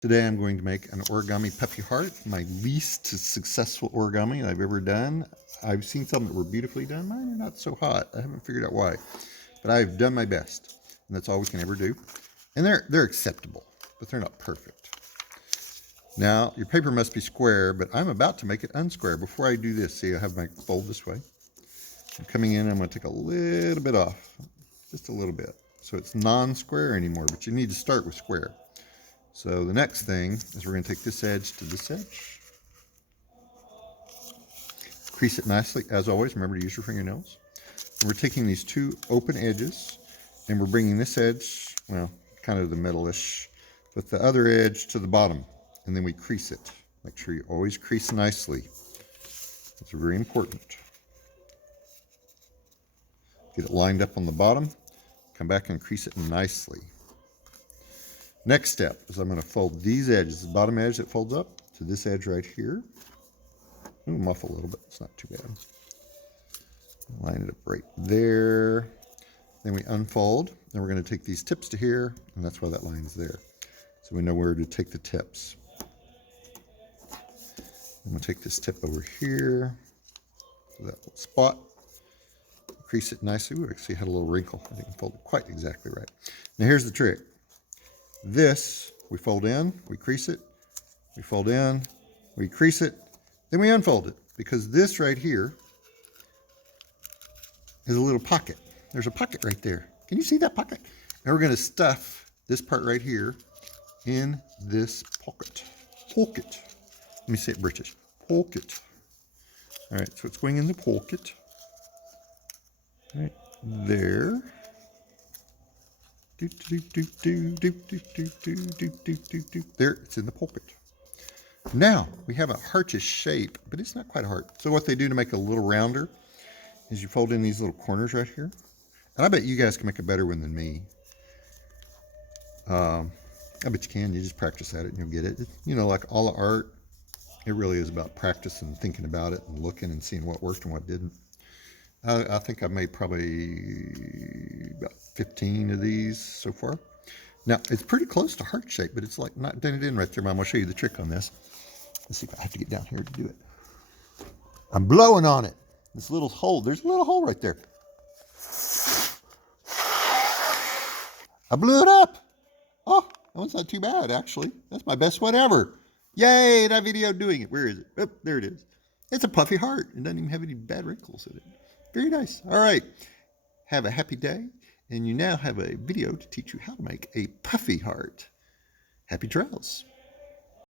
Today I'm going to make an origami puffy heart, my least successful origami I've ever done. I've seen some that were beautifully done. Mine are not so hot. I haven't figured out why. But I've done my best, and that's all we can ever do. And they're acceptable, but they're not perfect. Now, your paper must be square, but I'm about to make it unsquare. Before I do this, see, I have my fold this way. I'm coming in, I'm going to take a little bit off, just a little bit. So it's non-square anymore, but you need to start with square. So the next thing is we're going to take this edge to this edge. Crease it nicely. As always, remember to use your fingernails. And we're taking these two open edges and we're bringing this edge, well, kind of the middle-ish, with the other edge to the bottom. And then we crease it. Make sure you always crease nicely. That's very important. Get it lined up on the bottom. Come back and crease it nicely. Next step is I'm going to fold these edges, the bottom edge that folds up to this edge right here. It'll muff a little bit, it's not too bad. Line it up right there. Then we unfold, and we're going to take these tips to here, and that's why that line's there. So we know where to take the tips. I'm going to take this tip over here to that little spot. Crease it nicely. Ooh, actually had a little wrinkle. I didn't fold it quite exactly right. Now here's the trick. This, we fold in, we crease it, we fold in, we crease it, then we unfold it, because this right here is a little pocket. There's a pocket right there. Can you see that pocket? And we're going to stuff this part right here in this pocket. Pocket. Let me say it British. Pocket. All right, so it's going in the pocket. Right there. There, it's in the pocket. Now, we have a heartish shape, but it's not quite a heart. So what they do to make it a little rounder is you fold in these little corners right here. And I bet you guys can make a better one than me. I bet you can. You just practice at it and you'll get it. You know, like all the art, it really is about practice and thinking about it and looking and seeing what worked and what didn't. I think I've made probably about 15 of these so far. Now, it's pretty close to heart shape, but it's like not done it in right there, Mom. I'll show you the trick on this. Let's see if I have to get down here to do it. I'm blowing on it. This little hole, there's a little hole right there. I blew it up. Oh, that one's not too bad, actually. That's my best one ever. Yay, that video doing it. Where is it? Oh, there it is. It's a puffy heart. It doesn't even have any bad wrinkles in it. Very nice. All right. Have a happy day. And you now have a video to teach you how to make a puffy heart. Happy trails.